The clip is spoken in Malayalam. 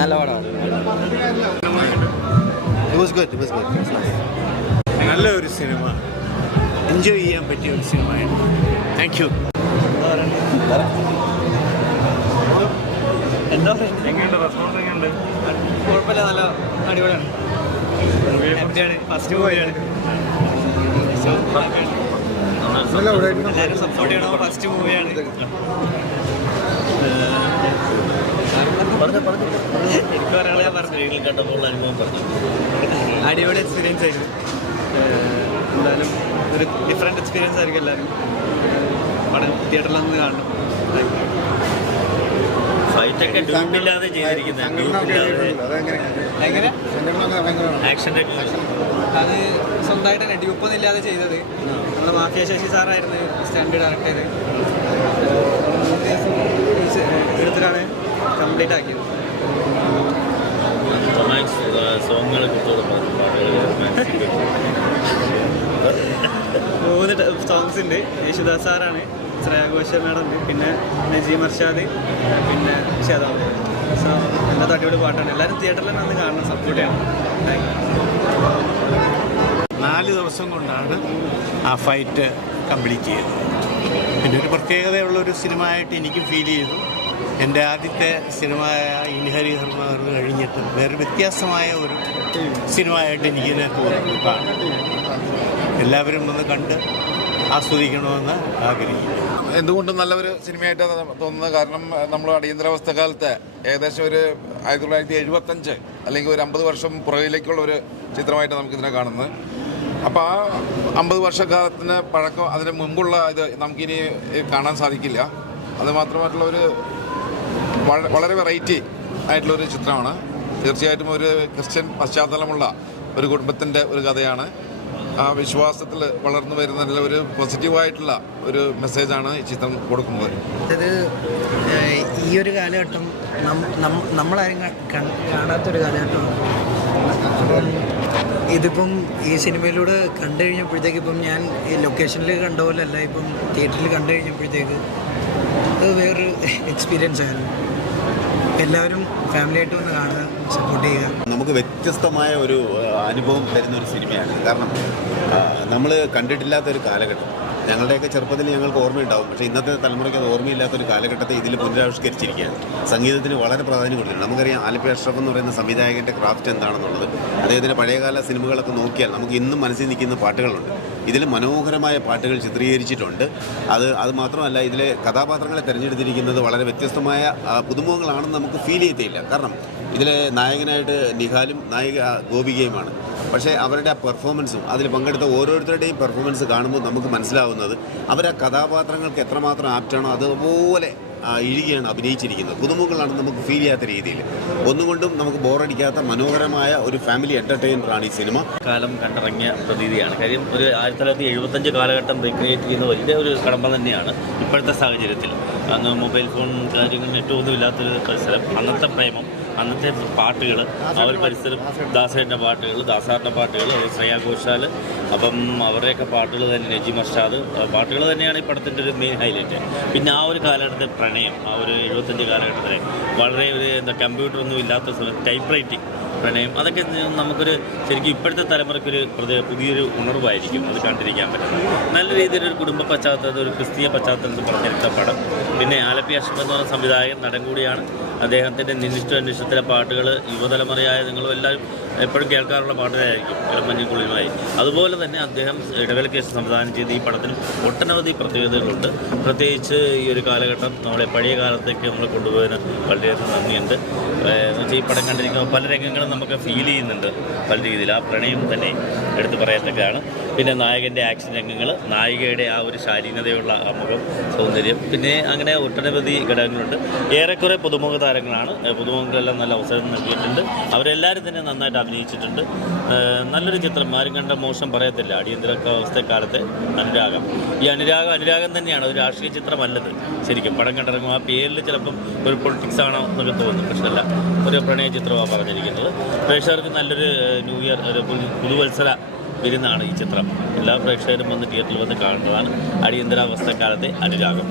നല്ല പടമാണ്. നല്ല ഒരു സിനിമ, എൻജോയ് ചെയ്യാൻ പറ്റിയ ഒരു സിനിമയാണ്. Thank you. എന്താ എങ്ങനെയുണ്ട് റെസ്പോൺസ്? എങ്ങനെയുണ്ട്? കുഴപ്പമില്ല, നല്ല അടിപൊളിയാണ്. ഫസ്റ്റ് മൂവിയാണ്. എല്ലാവരും സപ്പോർട്ട് ചെയ്യണോ? ഫസ്റ്റ് മൂവിയാണ്. എനിക്ക് പറയാനുള്ള ഞാൻ പറഞ്ഞു കണ്ടപ്പോൾ അനുഭവം പറഞ്ഞു. അടിപൊളി എക്സ്പീരിയൻസ് ആയിരുന്നു. എന്തായാലും ഒരു ഡിഫറെൻറ്റ് എക്സ്പീരിയൻസ് ആയിരിക്കും എല്ലാവരും. പടം തിയേറ്ററിലൊന്ന് കാണണം. ഫൈറ്റൊക്കെ ഡ്യൂപ്പില്ലാതെ ചെയ്തിരിക്കുന്നത്. എങ്ങനെ ആക്ഷൻ്റെ അത് സ്വന്തമായിട്ട് തന്നെ ഡ്യൂപ്പൊന്നും ഇല്ലാതെ ചെയ്തത്. നമ്മുടെ മാഫിയ ശശി സാറായിരുന്നു സ്റ്റണ്ട് ഡയറക്ട് ചെയ്ത്. എടുത്തിട്ടാണ് കംപ്ലീറ്റ് ആക്കിയത്. സോങ്ങുകൾ 3 സോങ്സ് ഉണ്ട്. യേശുദാസ് സാറാണ്, ശ്രേയ ഘോഷൽ മാഡം ഉണ്ട്, പിന്നെ നജീം അർഷാദ്, പിന്നെ ഷാദാബ്. സോ എല്ലാ അടിപൊളി പാട്ടാണ്. എല്ലാവരും തിയേറ്ററിൽ വന്ന് കാണണം, സപ്പോർട്ട് ചെയ്യണം. 4 ദിവസം കൊണ്ടാണ് ആ ഫൈറ്റ് കംപ്ലീറ്റ് ചെയ്തത്. പിന്നെ ഒരു പ്രത്യേകതയുള്ളൊരു സിനിമ ആയിട്ട് എനിക്ക് ഫീൽ ചെയ്തു. എൻ്റെ ആദ്യത്തെ സിനിമയായ ഇൻഹരി ഹർമാർ കഴിഞ്ഞിട്ട് വേറെ വ്യത്യാസമായ ഒരു സിനിമയായിട്ട് എനിക്കിതിനെ തോന്നുന്നു. എല്ലാവരും ഒന്ന് കണ്ട് ആസ്വദിക്കണമെന്ന് ആഗ്രഹിക്കുന്നു. എന്തുകൊണ്ടും നല്ലൊരു സിനിമയായിട്ടാണ് തോന്നുന്നത്. കാരണം നമ്മൾ അടിയന്തരാവസ്ഥ കാലത്ത് ഏകദേശം ഒരു 1975 അല്ലെങ്കിൽ ഒരു 50 വർഷം പുറകിലേക്കുള്ള ഒരു ചിത്രമായിട്ട് നമുക്കിതിനെ കാണുന്നത്. അപ്പോൾ ആ 50 വർഷക്കാലത്തിന് പഴക്കം, അതിന് മുമ്പുള്ള ഇത് നമുക്കിനി കാണാൻ സാധിക്കില്ല. അതുമാത്രമായിട്ടുള്ള ഒരു വളരെ വെറൈറ്റി ആയിട്ടുള്ളൊരു ചിത്രമാണ്. തീർച്ചയായിട്ടും ഒരു ക്രിസ്ത്യൻ പശ്ചാത്തലമുള്ള ഒരു കുടുംബത്തിൻ്റെ ഒരു കഥയാണ്. ആ വിശ്വാസത്തിൽ വളർന്നു വരുന്നതിൽ ഒരു പോസിറ്റീവായിട്ടുള്ള ഒരു മെസ്സേജാണ് ഈ ചിത്രം കൊടുക്കുന്നത്. അത് ഈ ഒരു കാലഘട്ടം നമ്മളാരും കാണാത്തൊരു കാലഘട്ടമാണ്. ഇതിപ്പം ഈ സിനിമയിലൂടെ കണ്ടു കഴിഞ്ഞപ്പോഴത്തേക്ക് ഇപ്പം ഞാൻ ഈ ലൊക്കേഷനിൽ കണ്ട പോലെ അല്ല, ഇപ്പം തിയേറ്ററിൽ കണ്ടു കഴിഞ്ഞപ്പോഴത്തേക്ക് അത് വേറൊരു എക്സ്പീരിയൻസ് ആയിരുന്നു. എല്ലാവരും ഫാമിലിയായിട്ട് വന്ന് കാണുക, സപ്പോർട്ട് ചെയ്യുക. നമുക്ക് വ്യത്യസ്തമായ ഒരു അനുഭവം തരുന്ന ഒരു സിനിമയാണ്. കാരണം നമ്മൾ കണ്ടിട്ടില്ലാത്തൊരു കാലഘട്ടം. ഞങ്ങളുടെയൊക്കെ ചെറുപ്പത്തിൽ ഞങ്ങൾക്ക് ഓർമ്മയുണ്ടാവും, പക്ഷേ ഇന്നത്തെ തലമുറയ്ക്ക് അത് ഓർമ്മയില്ലാത്തൊരു കാലഘട്ടത്തെ ഇതിൽ പുനരാവിഷ്കരിച്ചിരിക്കുകയാണ്. സംഗീതത്തിന് വളരെ പ്രാധാന്യം കൊടുത്തിട്ടുണ്ട്. നമുക്കറിയാം ആലപ്പി അഷ്റഫ് എന്ന് പറയുന്ന സംവിധായകൻ്റെ ക്രാഫ്റ്റ് എന്താണെന്നുള്ളത്. അദ്ദേഹത്തിൻ്റെ പഴയകാല സിനിമകളൊക്കെ നോക്കിയാൽ നമുക്ക് ഇന്നും മനസ്സിൽ നിൽക്കുന്ന പാട്ടുകളുണ്ട്. ഇതിൽ മനോഹരമായ പാട്ടുകൾ ചിത്രീകരിച്ചിട്ടുണ്ട്. അത് മാത്രമല്ല, ഇതിലെ കഥാപാത്രങ്ങളെ തിരഞ്ഞെടുത്തിരിക്കുന്നത് വളരെ വ്യത്യസ്തമായ പുതുമുഖങ്ങളാണെന്ന് നമുക്ക് ഫീൽ ചെയ്യത്തില്ല. കാരണം ഇതിലെ നായകനായിട്ട് നിഹാലും നായിക ഗോപികയുമാണ്. പക്ഷേ അവരുടെ ആ പെർഫോമൻസും അതിൽ പങ്കെടുത്ത ഓരോരുത്തരുടെയും പെർഫോമൻസ് കാണുമ്പോൾ നമുക്ക് മനസ്സിലാവുന്നത് അവരാ കഥാപാത്രങ്ങൾക്ക് എത്രമാത്രം ആപ്റ്റാണോ അതുപോലെ ഇഴുകിയാണ് അഭിനയിച്ചിരിക്കുന്നത്. പുതുമുഖങ്ങളാണ് നമുക്ക് ഫീൽ ചെയ്യാത്ത രീതിയിൽ. ഒന്നുകൊണ്ടും നമുക്ക് ബോറടിക്കാത്ത മനോഹരമായ ഒരു ഫാമിലി എൻ്റർടൈനറാണ് ഈ സിനിമ. കാലം കണ്ടിറങ്ങിയ പ്രതീതിയാണ്. കാര്യം ഒരു 1975 കാലഘട്ടം റീക്രിയേറ്റ് ചെയ്യുന്ന വലിയ ഒരു കടമ്പ തന്നെയാണ് ഇപ്പോഴത്തെ സാഹചര്യത്തിൽ. അന്ന് മൊബൈൽ ഫോൺ കാര്യങ്ങൾ നെറ്റൊന്നും ഇല്ലാത്തൊരു പരിസരം, അന്നത്തെ പ്രേമം, അന്നത്തെ പാട്ടുകൾ, ആ ഒരു പരിസരം, ദാസേൻ്റെ പാട്ടുകൾ, ദാസാറിൻ്റെ പാട്ടുകൾ, ശ്രേയ ഘോഷാൽ, അപ്പം അവരുടെയൊക്കെ പാട്ടുകൾ തന്നെ, നജീം അർഷാദ് പാട്ടുകൾ തന്നെയാണ് ഈ പടത്തിൻ്റെ ഒരു മെയിൻ ഹൈലൈറ്റ്. പിന്നെ ആ ഒരു കാലഘട്ടത്തെ പ്രണയം, ആ ഒരു 75 കാലഘട്ടത്തിലെ വളരെ ഒരു കമ്പ്യൂട്ടറൊന്നും ഇല്ലാത്ത സമയത്ത് ടൈപ്പ് റൈറ്റിംഗ് പ്രണയം, അതൊക്കെ നമുക്കൊരു ശരിക്കും ഇപ്പോഴത്തെ തലമുറയ്ക്കൊരു പുതിയൊരു ഉണർവായിരിക്കും അത് കണ്ടിരിക്കാൻ പറ്റുന്നത്. നല്ല രീതിയിലൊരു കുടുംബ പശ്ചാത്തലത്തിൽ, ഒരു ക്രിസ്തീയ പശ്ചാത്തലത്തിൽ പറഞ്ഞെടുത്ത പടം. പിന്നെ ആലപ്പി അഷ്റഫ് എന്ന് പറഞ്ഞ സംവിധായകൻ, നടൻ കൂടിയാണ്. അദ്ദേഹത്തിൻ്റെ നിന്നിഷ്ട പാട്ടുകൾ യുവതലമുറയായ നിങ്ങളും എല്ലാവരും എപ്പോഴും കേൾക്കാറുള്ള പാട്ടുകളായിരിക്കും, ഇളമഞ്ഞിക്കുള്ളിലുമായി. അതുപോലെ തന്നെ അദ്ദേഹം ഇടവേളയ്ക്ക് സംവിധാനം ചെയ്ത് ഈ പടത്തിന് ഒട്ടനവധി പ്രത്യേകതകളുണ്ട്. പ്രത്യേകിച്ച് ഈ ഒരു കാലഘട്ടം നമ്മളെ പഴയ കാലത്തേക്ക് നമ്മൾ കൊണ്ടുപോയതിന് വളരെയധികം നന്ദിയുണ്ട്. എന്നുവെച്ചാൽ ഈ പടം കണ്ടിരിക്കുമ്പോൾ പല രംഗങ്ങളും നമുക്ക് ഫീൽ ചെയ്യുന്നുണ്ട് പല രീതിയിൽ. ആ പ്രണയം തന്നെ എടുത്തു പറയത്തക്കതാണ്. പിന്നെ നായകൻ്റെ ആക്ഷൻ രംഗങ്ങൾ, നായികയുടെ ആ ഒരു ശാലീനതയുള്ള ആ മുഖം, സൗന്ദര്യം, പിന്നെ അങ്ങനെ ഒട്ടനവധി ഘടകങ്ങളുണ്ട്. ഏറെക്കുറെ പുതുമുഖ താരങ്ങളാണ്. പുതുമുഖങ്ങളെല്ലാം നല്ല അവസരം നൽകിയിട്ടുണ്ട്. അവരെല്ലാവരും തന്നെ നന്നായിട്ട് അഭിനയിച്ചിട്ടുണ്ട്. നല്ലൊരു ചിത്രം, ആരും കണ്ട മോശം പറയത്തില്ല. അടിയന്തരാവസ്ഥക്കാലത്തെ അനുരാഗം. ഈ അനുരാഗം തന്നെയാണ്, ഒരു രാഷ്ട്രീയ ചിത്രമല്ലത്. ശരിക്കും പടം കണ്ടിറങ്ങും. ആ പേരിൽ ചിലപ്പം ഒരു പൊളിറ്റിക്സ് ആണോ എന്നൊക്കെ തോന്നും, പക്ഷേ അല്ല, ഒരു പ്രണയ ചിത്രമാണ് പറഞ്ഞിരിക്കുന്നത്. പ്രേക്ഷകർക്ക് നല്ലൊരു ന്യൂ ഇയർ, ഒരു പുതുവത്സര വിരുന്നാണ് ഈ ചിത്രം. എല്ലാ പ്രേക്ഷകരും വന്ന് തിയേറ്ററിൽ വന്ന് കാണുന്നതാണ് അടിയന്തരാവസ്ഥക്കാലത്തെ അനുരാഗം.